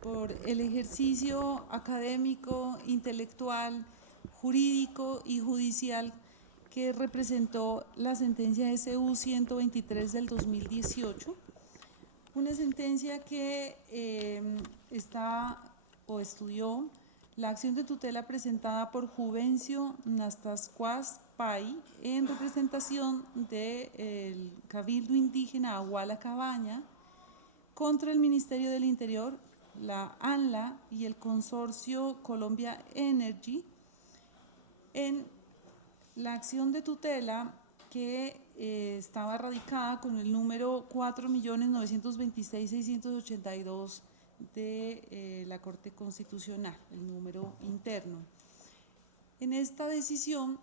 por el ejercicio académico, intelectual, jurídico y judicial que representó la sentencia SU 123 del 2018, una sentencia que estudió la acción de tutela presentada por Juvencio Nastascuas Pay en representación del Cabildo Indígena Aguala Cabaña contra el Ministerio del Interior, la ANLA y el consorcio Colombia Energy en la acción de tutela que estaba radicada con el número 4.926.682 de la Corte Constitucional, el número interno. En esta decisión,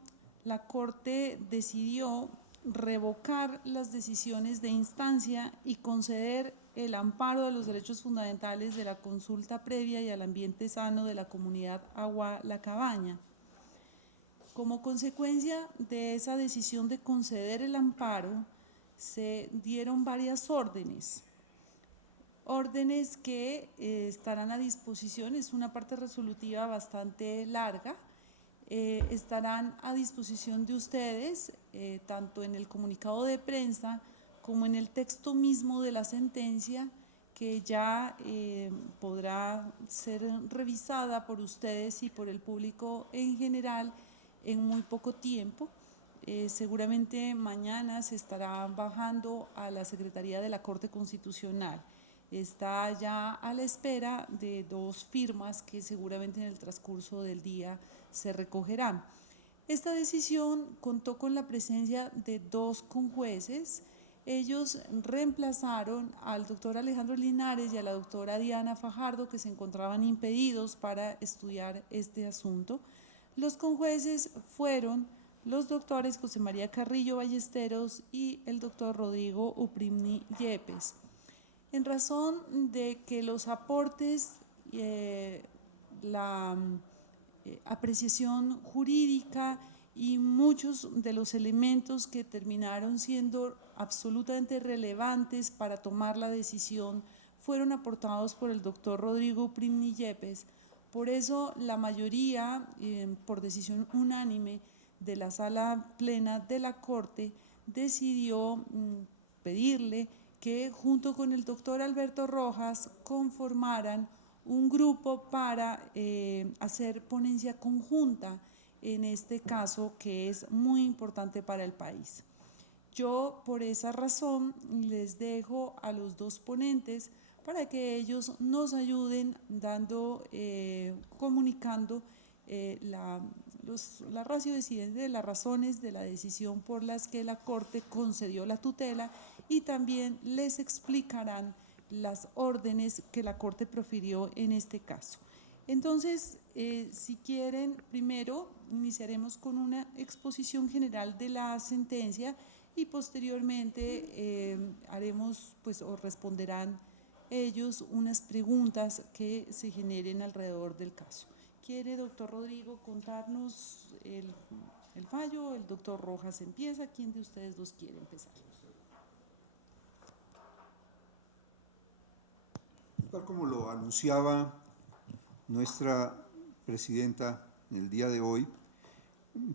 la Corte decidió revocar las decisiones de instancia y conceder el amparo de los derechos fundamentales de la consulta previa y al ambiente sano de la comunidad Agua La Cabaña. Como consecuencia de esa decisión de conceder el amparo, se dieron varias órdenes que estarán a disposición, es una parte resolutiva bastante larga, estarán a disposición de ustedes, tanto en el comunicado de prensa como en el texto mismo de la sentencia, que ya podrá ser revisada por ustedes y por el público en general en muy poco tiempo. Seguramente mañana se estará bajando a la Secretaría de la Corte Constitucional. Está ya a la espera de 2 firmas que seguramente en el transcurso del día se recogerán. Esta decisión contó con la presencia de 2 conjueces. Ellos reemplazaron al doctor Alejandro Linares y a la doctora Diana Fajardo, que se encontraban impedidos para estudiar este asunto. Los conjueces fueron los doctores José María Carrillo Ballesteros y el doctor Rodrigo Uprimni Yepes. En razón de que los aportes, la apreciación jurídica y muchos de los elementos que terminaron siendo absolutamente relevantes para tomar la decisión fueron aportados por el doctor Rodrigo Uprimni Yepes. Por eso la mayoría, por decisión unánime de la sala plena de la Corte, decidió pedirle que junto con el doctor Alberto Rojas conformaran un grupo para hacer ponencia conjunta en este caso que es muy importante para el país. Yo por esa razón les dejo a los 2 ponentes para que ellos nos ayuden comunicando la ratio decidente de las razones de la decisión por las que la Corte concedió la tutela y también les explicarán las órdenes que la Corte profirió en este caso. Entonces, si quieren, primero iniciaremos con una exposición general de la sentencia y posteriormente haremos, pues, o responderán ellos unas preguntas que se generen alrededor del caso. ¿Quiere, doctor Rodrigo, contarnos el fallo? El doctor Rojas empieza. ¿Quién de ustedes 2 quiere empezar? Tal como lo anunciaba nuestra presidenta en el día de hoy,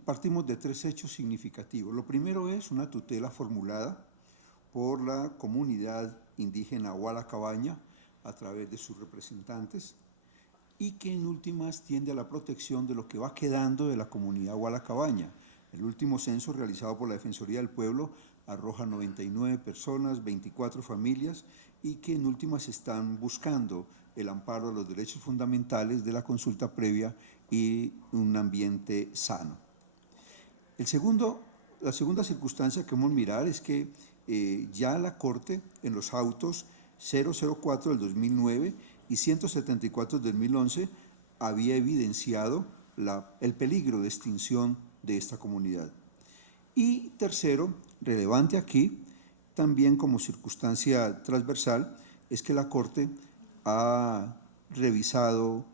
partimos de 3 hechos significativos. Lo primero es una tutela formulada por la comunidad indígena Aguala Cabaña a través de sus representantes y que en últimas tiende a la protección de lo que va quedando de la comunidad Aguala Cabaña. El último censo realizado por la Defensoría del Pueblo arroja 99 personas, 24 familias y que en últimas están buscando el amparo de los derechos fundamentales de la consulta previa y un ambiente sano. La segunda circunstancia que queremos mirar es que ya la Corte en los autos 004 del 2009 y 174 del 2011 había evidenciado el peligro de extinción de esta comunidad. Y tercero, relevante aquí, también como circunstancia transversal, es que la Corte ha revisado,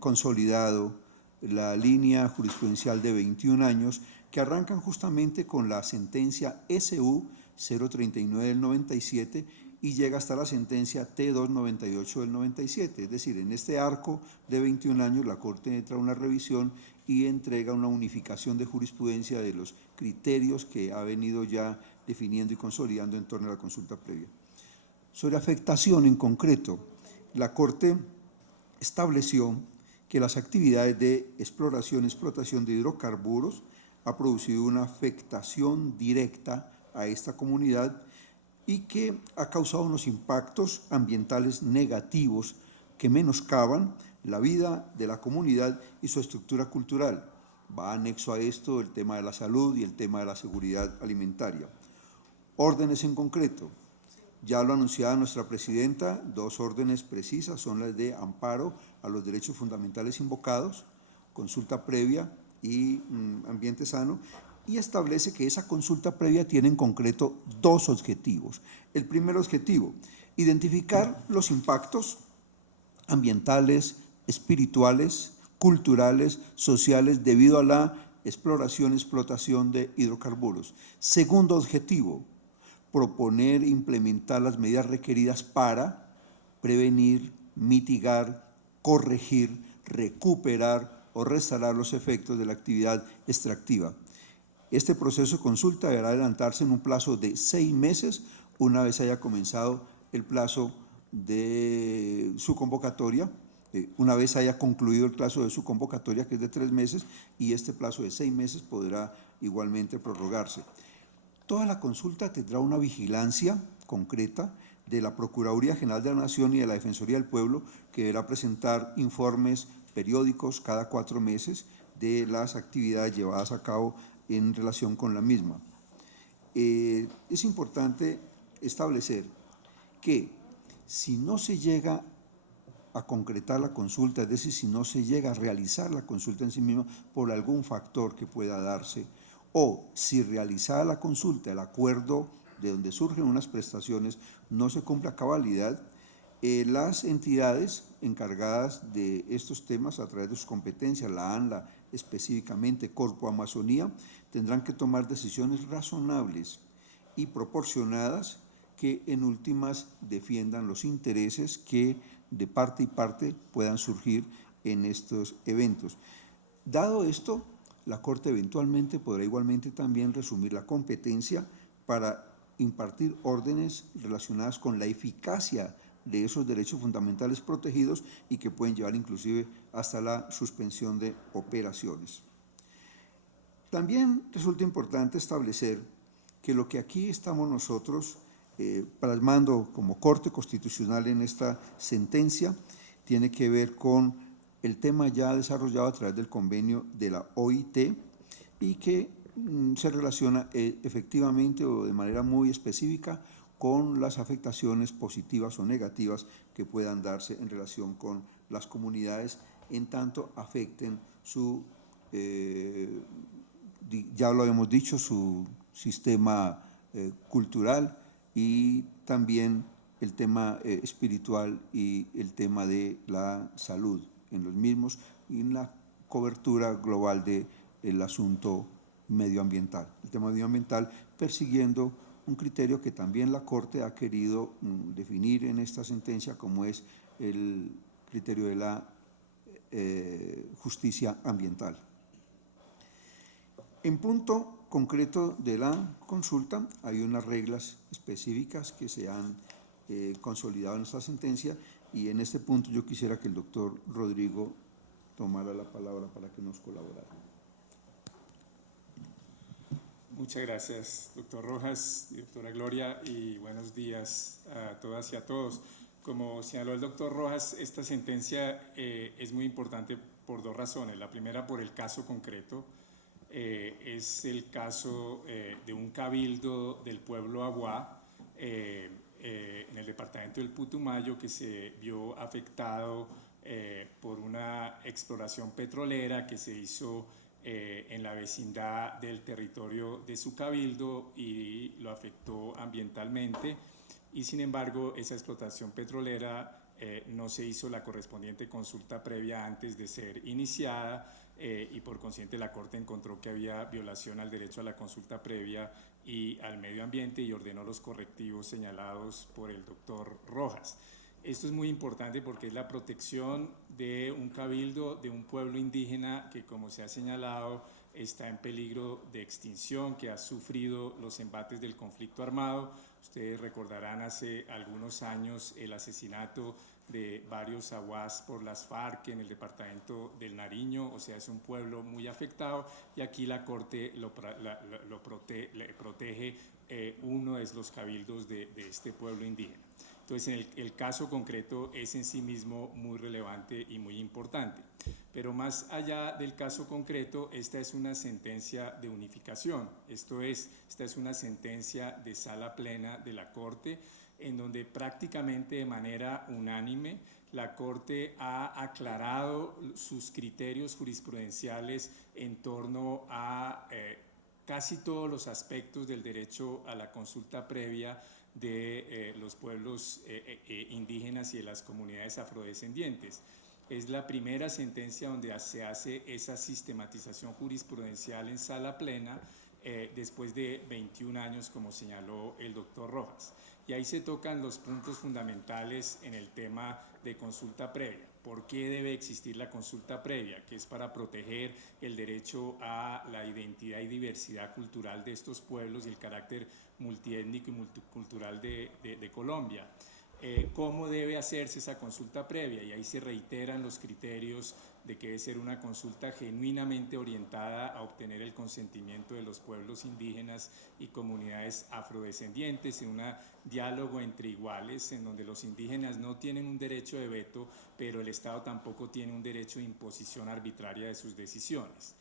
consolidado la línea jurisprudencial de 21 años que arrancan justamente con la sentencia SU 039 del 97 y llega hasta la sentencia T298 del 97. Es decir, en este arco de 21 años la Corte entra a una revisión y entrega una unificación de jurisprudencia de los criterios que ha venido ya definiendo y consolidando en torno a la consulta previa. Sobre afectación en concreto, la Corte estableció que las actividades de exploración y explotación de hidrocarburos ha producido una afectación directa a esta comunidad y que ha causado unos impactos ambientales negativos que menoscaban la vida de la comunidad y su estructura cultural. Va anexo a esto el tema de la salud y el tema de la seguridad alimentaria. Órdenes en concreto. Ya lo anunciaba nuestra presidenta, 2 órdenes precisas son las de amparo a los derechos fundamentales invocados, consulta previa y ambiente sano, y establece que esa consulta previa tiene en concreto 2 objetivos. El primer objetivo, identificar los impactos ambientales, espirituales, culturales, sociales debido a la exploración y explotación de hidrocarburos. Segundo objetivo, proponer e implementar las medidas requeridas para prevenir, mitigar, corregir, recuperar o restaurar los efectos de la actividad extractiva. Este proceso de consulta deberá adelantarse en un plazo de 6 meses una vez haya comenzado el plazo de su convocatoria, una vez haya concluido el plazo de su convocatoria, que es de 3 meses, y este plazo de 6 meses podrá igualmente prorrogarse. Toda la consulta tendrá una vigilancia concreta de la Procuraduría General de la Nación y de la Defensoría del Pueblo, que deberá presentar informes periódicos cada 4 meses de las actividades llevadas a cabo en relación con la misma. Es importante establecer que si no se llega a concretar la consulta, es decir, si no se llega a realizar la consulta en sí misma por algún factor que pueda darse, o si realizada la consulta, el acuerdo de donde surgen unas prestaciones no se cumple a cabalidad, las entidades encargadas de estos temas a través de sus competencias, la ANLA específicamente, Corpo Amazonía, tendrán que tomar decisiones razonables y proporcionadas que en últimas defiendan los intereses que de parte y parte puedan surgir en estos eventos. Dado esto, la Corte eventualmente podrá igualmente también resumir la competencia para impartir órdenes relacionadas con la eficacia de esos derechos fundamentales protegidos y que pueden llevar inclusive hasta la suspensión de operaciones. También resulta importante establecer que lo que aquí estamos nosotros plasmando como Corte Constitucional en esta sentencia tiene que ver con el tema ya desarrollado a través del convenio de la OIT y que se relaciona efectivamente o de manera muy específica con las afectaciones positivas o negativas que puedan darse en relación con las comunidades en tanto afecten su, ya lo habíamos dicho, su sistema cultural y también el tema espiritual y el tema de la salud en los mismos y en la cobertura global del asunto medioambiental. El tema medioambiental persiguiendo un criterio que también la Corte ha querido definir en esta sentencia como es el criterio de la justicia ambiental. En punto concreto de la consulta hay unas reglas específicas que se han consolidado en esta sentencia y en este punto yo quisiera que el doctor Rodrigo tomara la palabra para que nos colaborara. Muchas gracias, doctor Rojas, doctora Gloria, y buenos días a todas y a todos. Como señaló el doctor Rojas, esta sentencia es muy importante por 2 razones. La primera, por el caso concreto. Es el caso de un cabildo del pueblo Aguá en el departamento del Putumayo que se vio afectado por una exploración petrolera que se hizo en la vecindad del territorio de su cabildo y lo afectó ambientalmente y sin embargo esa explotación petrolera no se hizo la correspondiente consulta previa antes de ser iniciada y por consiguiente la Corte encontró que había violación al derecho a la consulta previa y al medio ambiente y ordenó los correctivos señalados por el doctor Rojas. Esto es muy importante porque es la protección de un cabildo, de un pueblo indígena que, como se ha señalado, está en peligro de extinción, que ha sufrido los embates del conflicto armado. Ustedes recordarán hace algunos años el asesinato de varios aguas por las FARC en el departamento del Nariño, o sea, es un pueblo muy afectado, y aquí la Corte le protege uno de los cabildos de este pueblo indígena. Entonces, en el caso concreto es en sí mismo muy relevante y muy importante. Pero más allá del caso concreto, esta es una sentencia de unificación. Esta es una sentencia de sala plena de la Corte, en donde prácticamente de manera unánime la Corte ha aclarado sus criterios jurisprudenciales en torno a casi todos los aspectos del derecho a la consulta previa de los pueblos indígenas y de las comunidades afrodescendientes. Es la primera sentencia donde se hace esa sistematización jurisprudencial en sala plena después de 21 años, como señaló el doctor Rojas. Y ahí se tocan los puntos fundamentales en el tema de consulta previa. ¿Por qué debe existir la consulta previa? Que es para proteger el derecho a la identidad y diversidad cultural de estos pueblos y el carácter multiétnico y multicultural de Colombia. ¿Cómo debe hacerse esa consulta previa? Y ahí se reiteran los criterios de que debe ser una consulta genuinamente orientada a obtener el consentimiento de los pueblos indígenas y comunidades afrodescendientes en un diálogo entre iguales, en donde los indígenas no tienen un derecho de veto, pero el Estado tampoco tiene un derecho de imposición arbitraria de sus decisiones.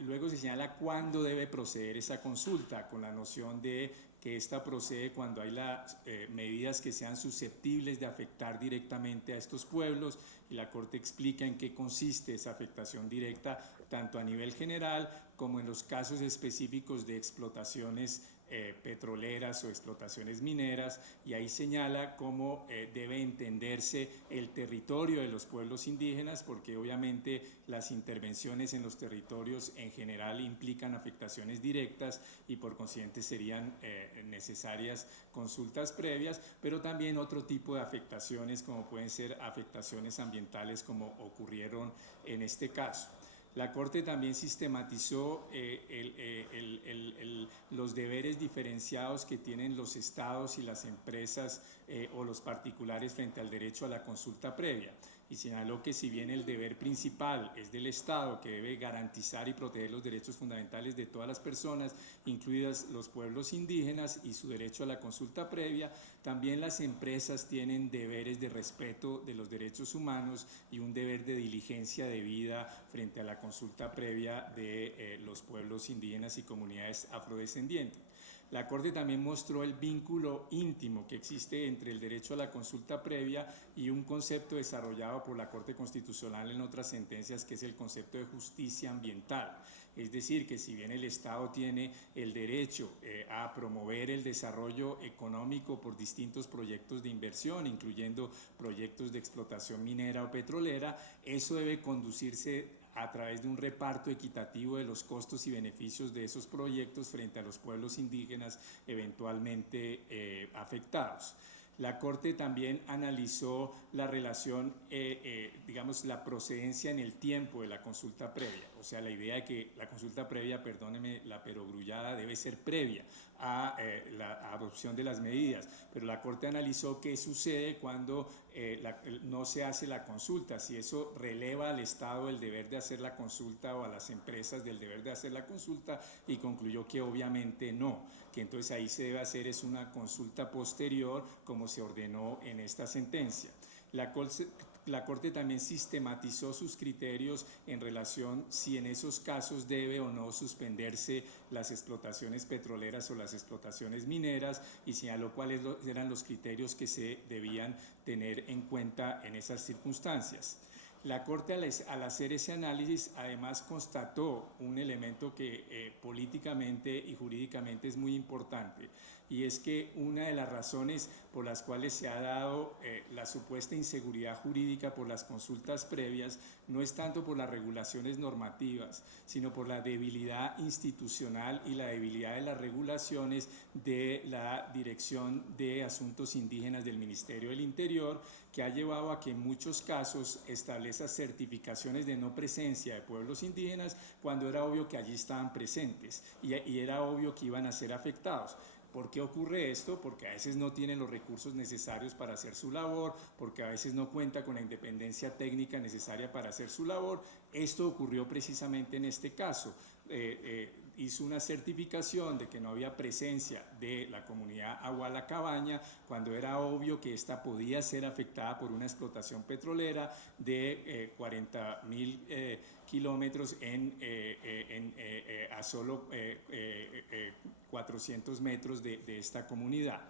Luego se señala cuándo debe proceder esa consulta, con la noción de que esta procede cuando hay las medidas que sean susceptibles de afectar directamente a estos pueblos, y la Corte explica en qué consiste esa afectación directa, tanto a nivel general como en los casos específicos de explotaciones petroleras o explotaciones mineras, y ahí señala cómo debe entenderse el territorio de los pueblos indígenas, porque obviamente las intervenciones en los territorios en general implican afectaciones directas y por consiguiente serían necesarias consultas previas, pero también otro tipo de afectaciones como pueden ser afectaciones ambientales como ocurrieron en este caso. La Corte también sistematizó los deberes diferenciados que tienen los estados y las empresas o los particulares frente al derecho a la consulta previa, y señaló que si bien el deber principal es del Estado, que debe garantizar y proteger los derechos fundamentales de todas las personas, incluidas los pueblos indígenas y su derecho a la consulta previa, también las empresas tienen deberes de respeto de los derechos humanos y un deber de diligencia debida frente a la consulta previa de los pueblos indígenas y comunidades afrodescendientes. La Corte también mostró el vínculo íntimo que existe entre el derecho a la consulta previa y un concepto desarrollado por la Corte Constitucional en otras sentencias, que es el concepto de justicia ambiental. Es decir, que si bien el Estado tiene el derecho a promover el desarrollo económico por distintos proyectos de inversión, incluyendo proyectos de explotación minera o petrolera, eso debe conducirse a través de un reparto equitativo de los costos y beneficios de esos proyectos frente a los pueblos indígenas eventualmente afectados. La Corte también analizó la relación, digamos, la procedencia en el tiempo de la consulta previa. O sea, la idea de que la consulta previa, perdóneme la perogrullada, debe ser previa a la adopción de las medidas. Pero la Corte analizó qué sucede cuando no se hace la consulta, si eso releva al Estado el deber de hacer la consulta o a las empresas del deber de hacer la consulta, y concluyó que obviamente no, que entonces ahí se debe hacer es una consulta posterior, como se ordenó en esta sentencia. La Corte también sistematizó sus criterios en relación si en esos casos debe o no suspenderse las explotaciones petroleras o las explotaciones mineras, y señaló cuáles eran los criterios que se debían tener en cuenta en esas circunstancias. La Corte, al hacer ese análisis, además constató un elemento que políticamente y jurídicamente es muy importante. y es que una de las razones por las cuales se ha dado la supuesta inseguridad jurídica por las consultas previas no es tanto por las regulaciones normativas, sino por la debilidad institucional y la debilidad de las regulaciones de la Dirección de Asuntos Indígenas del Ministerio del Interior, que ha llevado a que en muchos casos establezca certificaciones de no presencia de pueblos indígenas cuando era obvio que allí estaban presentes y era obvio que iban a ser afectados. ¿Por qué ocurre esto? Porque a veces no tienen los recursos necesarios para hacer su labor, porque a veces no cuenta con la independencia técnica necesaria para hacer su labor. Esto ocurrió precisamente en este caso. Hizo una certificación de que no había presencia de la comunidad Aguala Cabaña cuando era obvio que esta podía ser afectada por una explotación petrolera de 40.000 kilómetros a solo 400 metros de esta comunidad.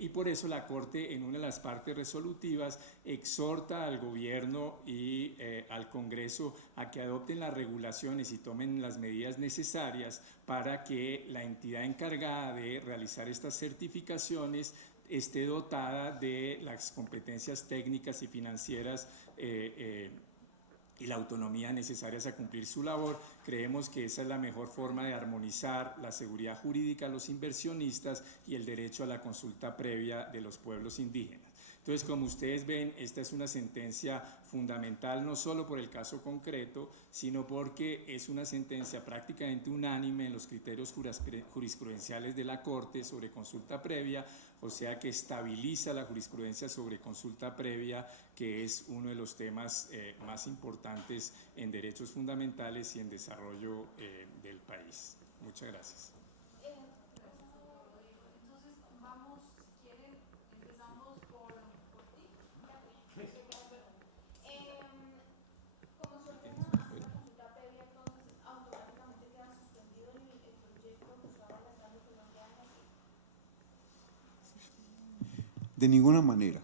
Y por eso la Corte, en una de las partes resolutivas, exhorta al gobierno y al Congreso a que adopten las regulaciones y tomen las medidas necesarias para que la entidad encargada de realizar estas certificaciones esté dotada de las competencias técnicas y financieras y la autonomía necesarias a cumplir su labor. Creemos que esa es la mejor forma de armonizar la seguridad jurídica a los inversionistas y el derecho a la consulta previa de los pueblos indígenas. Entonces, como ustedes ven, esta es una sentencia fundamental no solo por el caso concreto, sino porque es una sentencia prácticamente unánime en los criterios jurisprudenciales de la Corte sobre consulta previa, o sea que estabiliza la jurisprudencia sobre consulta previa, que es uno de los temas más importantes en derechos fundamentales y en desarrollo del país. Muchas gracias. De ninguna manera.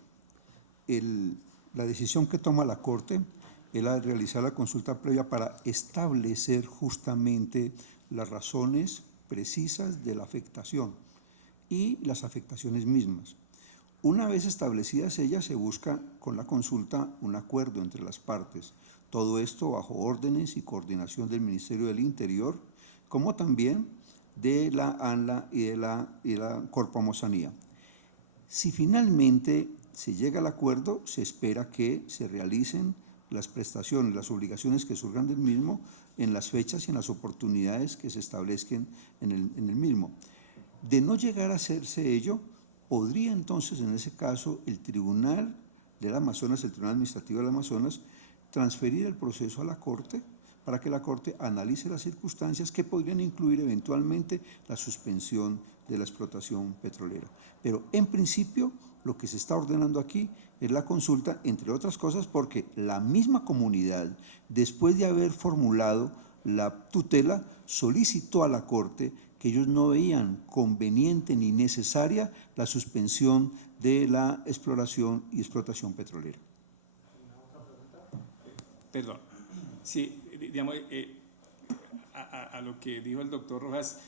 La decisión que toma la Corte es la de realizar la consulta previa para establecer justamente las razones precisas de la afectación y las afectaciones mismas. Una vez establecidas ellas, se busca con la consulta un acuerdo entre las partes. Todo esto bajo órdenes y coordinación del Ministerio del Interior, como también de la ANLA y de la Corpo Amazonía. Si finalmente se llega al acuerdo, se espera que se realicen las prestaciones, las obligaciones que surjan del mismo en las fechas y en las oportunidades que se establezcan en el mismo. De no llegar a hacerse ello, podría entonces en ese caso el Tribunal del Amazonas, el Tribunal Administrativo del Amazonas, transferir el proceso a la Corte para que la Corte analice las circunstancias que podrían incluir eventualmente la suspensión de la explotación petrolera. Pero en principio lo que se está ordenando aquí es la consulta, entre otras cosas porque la misma comunidad, después de haber formulado la tutela, solicitó a la Corte que ellos no veían conveniente ni necesaria la suspensión de la exploración y explotación petrolera. Perdón. Sí, digamos, a lo que dijo el doctor Rojas,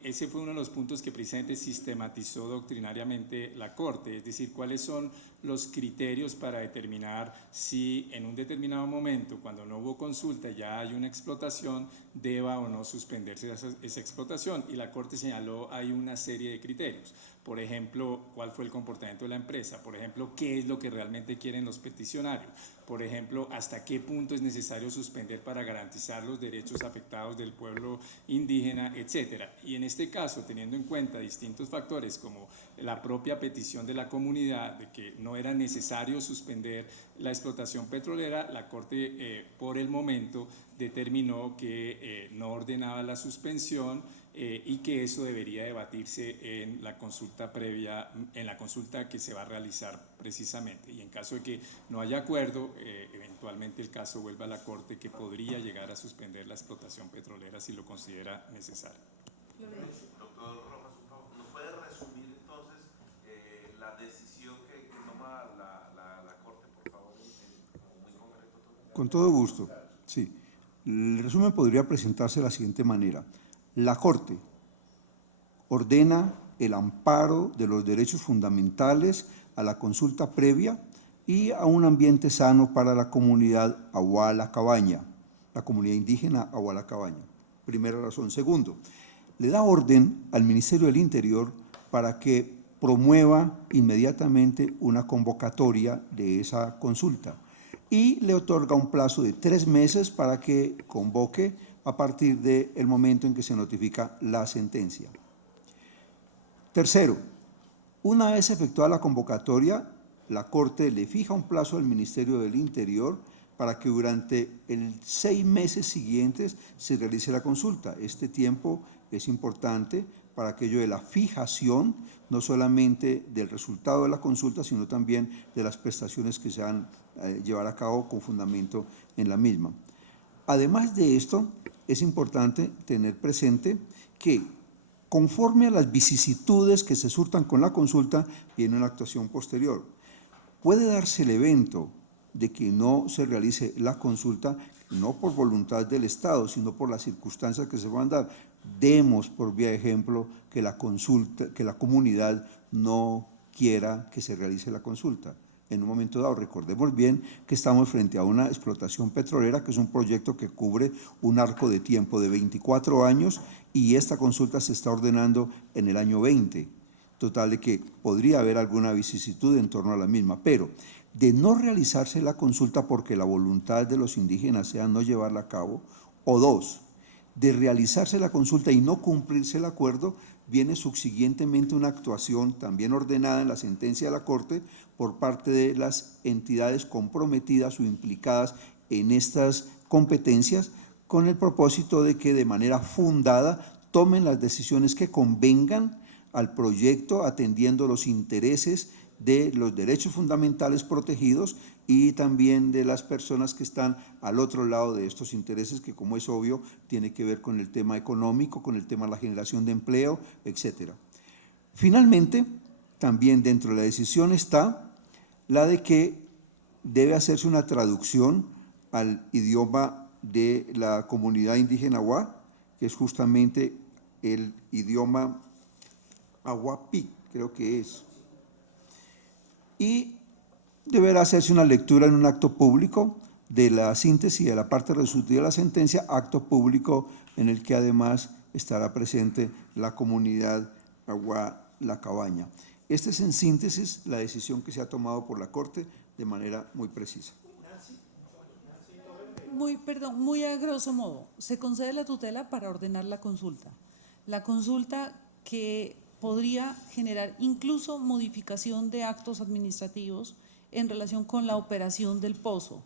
ese fue uno de los puntos que precisamente sistematizó doctrinariamente la Corte, es decir, cuáles son los criterios para determinar si en un determinado momento, cuando no hubo consulta, ya hay una explotación, deba o no suspenderse esa explotación. Y la Corte señaló hay una serie de criterios. Por ejemplo, cuál fue el comportamiento de la empresa, por ejemplo, qué es lo que realmente quieren los peticionarios, por ejemplo, hasta qué punto es necesario suspender para garantizar los derechos afectados del pueblo indígena, etcétera. Y en este caso, teniendo en cuenta distintos factores como la propia petición de la comunidad de que no era necesario suspender la explotación petrolera, la Corte por el momento determinó que no ordenaba la suspensión y que eso debería debatirse en la consulta previa, en la consulta que se va a realizar precisamente. Y en caso de que no haya acuerdo, eventualmente el caso vuelve a la Corte, que podría llegar a suspender la explotación petrolera si lo considera necesario. Doctor Rojas, ¿nos puede resumir entonces la decisión que toma la Corte, por favor, muy concreto? Con todo gusto, sí. El resumen podría presentarse de la siguiente manera. La Corte ordena el amparo de los derechos fundamentales, a la consulta previa y a un ambiente sano para la comunidad Aguala Cabaña, la comunidad indígena Aguala Cabaña. Primera razón. Segundo, le da orden al Ministerio del Interior para que promueva inmediatamente una convocatoria de esa consulta y le otorga un plazo de 3 meses para que convoque a partir del momento en que se notifica la sentencia. Tercero, una vez efectuada la convocatoria, la Corte le fija un plazo al Ministerio del Interior para que durante los 6 meses siguientes se realice la consulta. Este tiempo es importante para aquello de la fijación, no solamente del resultado de la consulta, sino también de las prestaciones que se van a llevar a cabo con fundamento en la misma. Además de esto, es importante tener presente que conforme a las vicisitudes que se surtan con la consulta, viene una actuación posterior. Puede darse el evento de que no se realice la consulta, no por voluntad del Estado, sino por las circunstancias que se van a dar. Demos por vía de ejemplo que la comunidad no quiera que se realice la consulta. En un momento dado, recordemos bien que estamos frente a una explotación petrolera, que es un proyecto que cubre un arco de tiempo de 24 años y esta consulta se está ordenando en el año 20, total de que podría haber alguna vicisitud en torno a la misma, pero de no realizarse la consulta porque la voluntad de los indígenas sea no llevarla a cabo, o dos, de realizarse la consulta y no cumplirse el acuerdo, viene subsiguientemente una actuación también ordenada en la sentencia de la Corte por parte de las entidades comprometidas o implicadas en estas competencias con el propósito de que de manera fundada tomen las decisiones que convengan al proyecto atendiendo los intereses de los derechos fundamentales protegidos y también de las personas que están al otro lado de estos intereses, que como es obvio, tiene que ver con el tema económico, con el tema de la generación de empleo, etc. Finalmente, también dentro de la decisión está la de que debe hacerse una traducción al idioma de la comunidad indígena Wa, que es justamente el idioma Ahuapi, creo que es. Y deberá hacerse una lectura en un acto público de la síntesis de la parte resolutiva de la sentencia, acto público en el que además estará presente la comunidad Agua La Cabaña. Esta es en síntesis la decisión que se ha tomado por la Corte de manera muy precisa. Muy a grosso modo, se concede la tutela para ordenar la consulta. La consulta que podría generar incluso modificación de actos administrativos en relación con la operación del pozo.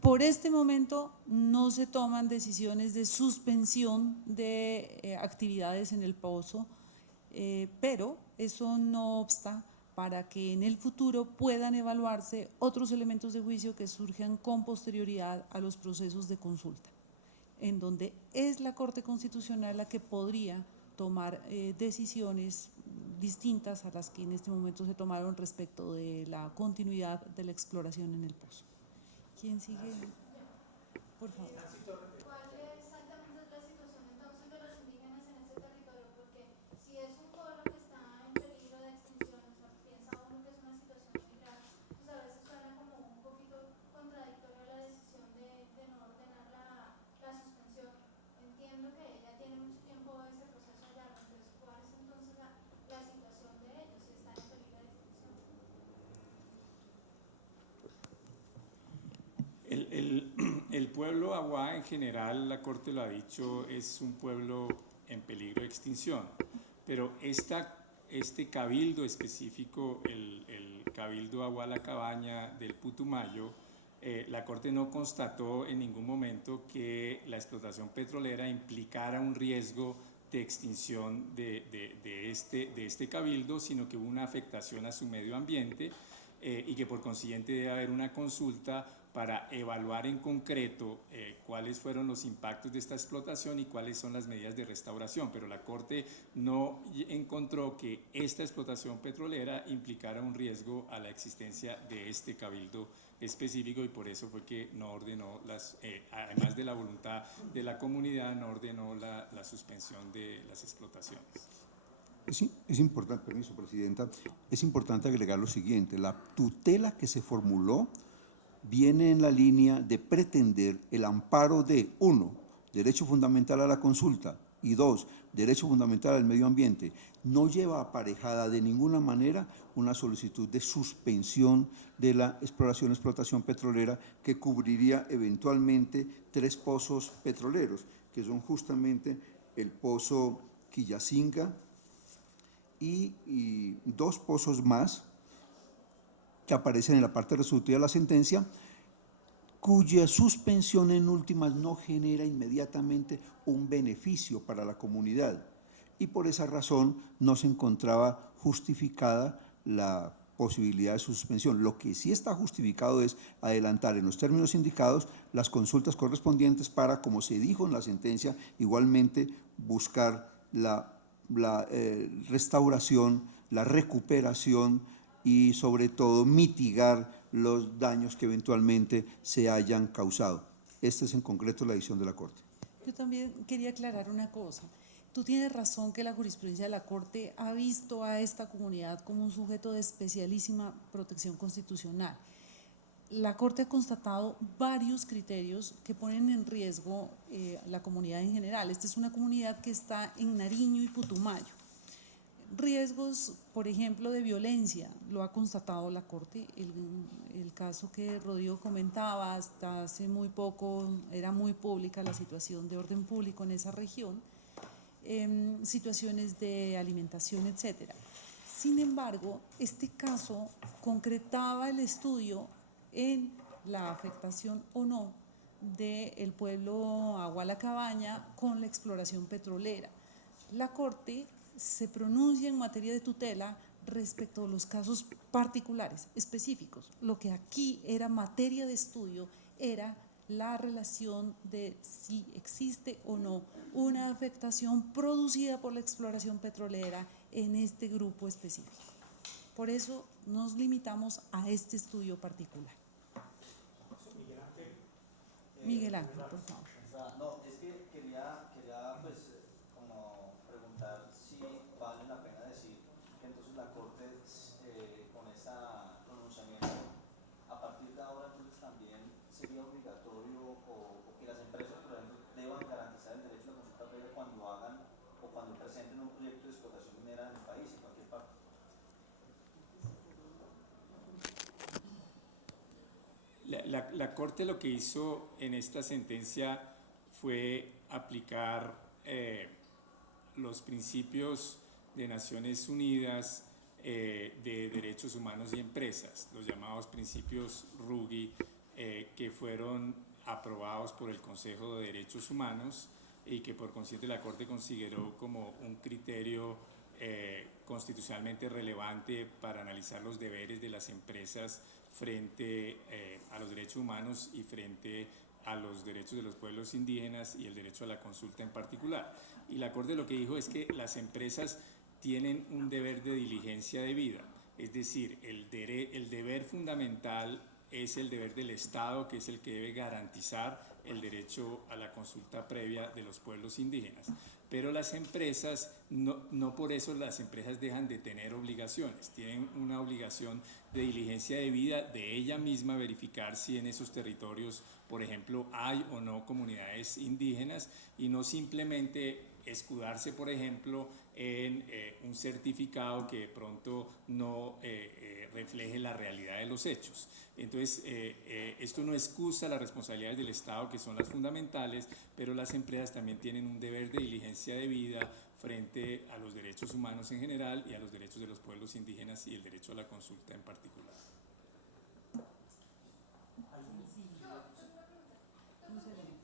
Por este momento no se toman decisiones de suspensión de actividades en el pozo, pero eso no obsta para que en el futuro puedan evaluarse otros elementos de juicio que surjan con posterioridad a los procesos de consulta, en donde es la Corte Constitucional la que podría tomar decisiones distintas a las que en este momento se tomaron respecto de la continuidad de la exploración en el pozo. ¿Quién sigue? Por favor. ¿Cuál exactamente es la situación entonces de los indígenas en ese territorio? Porque si es un pueblo que está en peligro de extinción, o sea, piensa uno que es una situación muy grave, pues a veces suena como un poquito contradictorio la decisión de no ordenar la suspensión. Entiendo que ya tiene mucho tiempo ese proceso allá, entonces ¿cuál es entonces la situación de ellos si están en peligro de extinción? El pueblo Aguá en general, la Corte lo ha dicho, es un pueblo en peligro de extinción, pero este cabildo específico, el cabildo Aguá La Cabaña del Putumayo, la Corte no constató en ningún momento que la explotación petrolera implicara un riesgo de extinción de este cabildo, sino que hubo una afectación a su medio ambiente y que por consiguiente debe haber una consulta para evaluar en concreto cuáles fueron los impactos de esta explotación y cuáles son las medidas de restauración, pero la Corte no encontró que esta explotación petrolera implicara un riesgo a la existencia de este cabildo específico y por eso fue que no ordenó, además de la voluntad de la comunidad, no ordenó la suspensión de las explotaciones. Es importante, permiso, Presidenta, es importante agregar lo siguiente: la tutela que se formuló viene en la línea de pretender el amparo de, 1, derecho fundamental a la consulta, y 2, derecho fundamental al medio ambiente. No lleva aparejada de ninguna manera una solicitud de suspensión de la explotación petrolera que cubriría eventualmente 3 pozos petroleros, que son justamente el pozo Quillacinga y 2 pozos más que aparecen en la parte resolutiva de la sentencia, cuya suspensión en últimas no genera inmediatamente un beneficio para la comunidad, y por esa razón no se encontraba justificada la posibilidad de su suspensión. Lo que sí está justificado es adelantar en los términos indicados las consultas correspondientes para, como se dijo en la sentencia, igualmente buscar la restauración, la recuperación y sobre todo mitigar los daños que eventualmente se hayan causado. Esta es en concreto la decisión de la Corte. Yo también quería aclarar una cosa. Tú tienes razón que la jurisprudencia de la Corte ha visto a esta comunidad como un sujeto de especialísima protección constitucional. La Corte ha constatado varios criterios que ponen en riesgo la comunidad en general. Esta es una comunidad que está en Nariño y Putumayo. Riesgos, por ejemplo, de violencia, lo ha constatado la Corte. El caso que Rodrigo comentaba, hasta hace muy poco era muy pública la situación de orden público en esa región, situaciones de alimentación, etcétera. Sin embargo, este caso concretaba el estudio en la afectación o no del pueblo Agua La Cabaña con la exploración petrolera. La Corte se pronuncia en materia de tutela respecto a los casos particulares, específicos. Lo que aquí era materia de estudio era la relación de si existe o no una afectación producida por la exploración petrolera en este grupo específico. Por eso nos limitamos a este estudio particular. Miguel Ángel, por favor. No, es que quería pues como preguntar si vale la pena decir que entonces la Corte con ese pronunciamiento a partir de ahora entonces también sería obligatorio o que las empresas, por ejemplo, deban garantizar el derecho a la consulta previa cuando hagan o cuando presenten un proyecto de explotación minera en el país, en cualquier parte. La Corte lo que hizo en esta sentencia fue aplicar los principios de Naciones Unidas de Derechos Humanos y Empresas, los llamados principios RUGI, que fueron aprobados por el Consejo de Derechos Humanos y que por consiguiente la Corte consideró como un criterio constitucionalmente relevante para analizar los deberes de las empresas frente a los derechos humanos y frente a los derechos de los pueblos indígenas y el derecho a la consulta en particular. Y la Corte lo que dijo es que las empresas tienen un deber de diligencia debida, es decir, el deber fundamental es el deber del Estado, que es el que debe garantizar el derecho a la consulta previa de los pueblos indígenas. Pero las empresas, no por eso las empresas dejan de tener obligaciones, tienen una obligación de diligencia debida de ella misma verificar si en esos territorios, por ejemplo, hay o no comunidades indígenas y no simplemente escudarse, por ejemplo, en un certificado que de pronto no refleje la realidad de los hechos. Entonces, esto no excusa las responsabilidades del Estado, que son las fundamentales, pero las empresas también tienen un deber de diligencia debida frente a los derechos humanos en general y a los derechos de los pueblos indígenas y el derecho a la consulta en particular.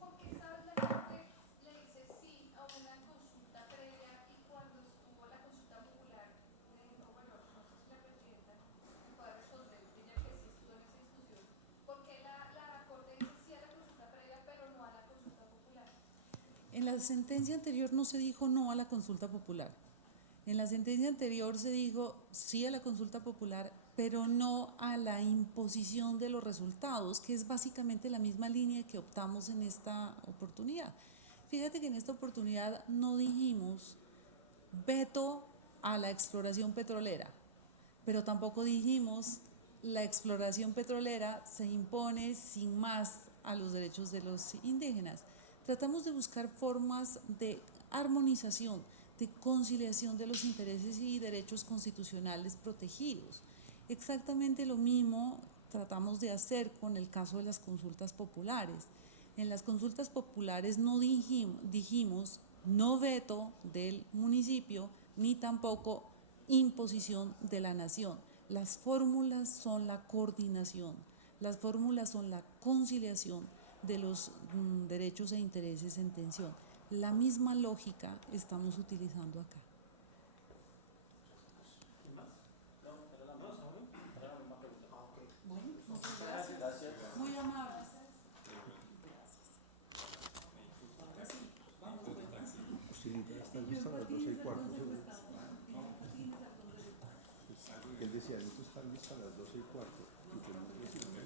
¿Por qué sabes la Corte le dice sí a una consulta previa y cuando estuvo la consulta popular le dijo, bueno, no sé si la presidenta me puede responder, ella que sí estuvo en esa discusión, ¿por qué la Corte dice sí a la consulta previa pero no a la consulta popular? En la sentencia anterior no se dijo no a la consulta popular. En la sentencia anterior se dijo sí a la consulta popular, pero no a la imposición de los resultados, que es básicamente la misma línea que optamos en esta oportunidad. Fíjate que en esta oportunidad no dijimos veto a la exploración petrolera, pero tampoco dijimos la exploración petrolera se impone sin más a los derechos de los indígenas. Tratamos de buscar formas de armonización, de conciliación de los intereses y derechos constitucionales protegidos. Exactamente lo mismo tratamos de hacer con el caso de las consultas populares. En las consultas populares no dijimos no veto del municipio ni tampoco imposición de la nación. Las fórmulas son la coordinación, las fórmulas son la conciliación de los derechos e intereses en tensión. La misma lógica estamos utilizando acá. Bueno, muchas gracias. Muy amables. Justinita, está lista a las 12:15. Él decía, esto está lista a las 12:15. Y tenemos que decir,